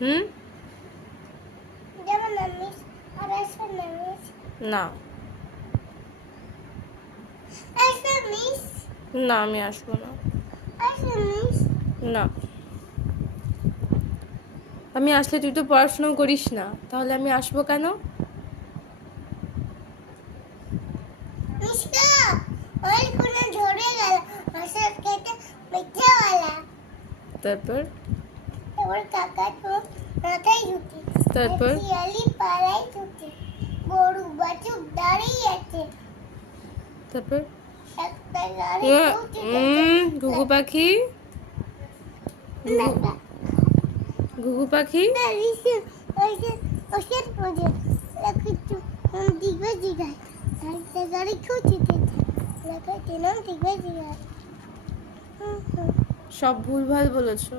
হুম? যেমন নামিস আর আসবে নামিস না আসবে মিস না, আমি আসবো না। আসবে মিস না, আমি আসলে তুই তো পড়াশুনো করিস না, তাহলে আমি আসবো কেন? মিসকা ওই কোন ঝরে গেল হাসার খেতে মিঠেওয়ালা তারপর এবার কাকা তো মাথায় ঝুঁকি তারপর শিয়ালি পাড়ায় ঝুঁকি গরু বাছুর দাঁড়িয়ে আছে তারপর একটা গাড়ি পৌঁছে ঘুঘু পাখি, ঘুঘু ঘুঘু পাখি সব ভুলভাল বলেছো।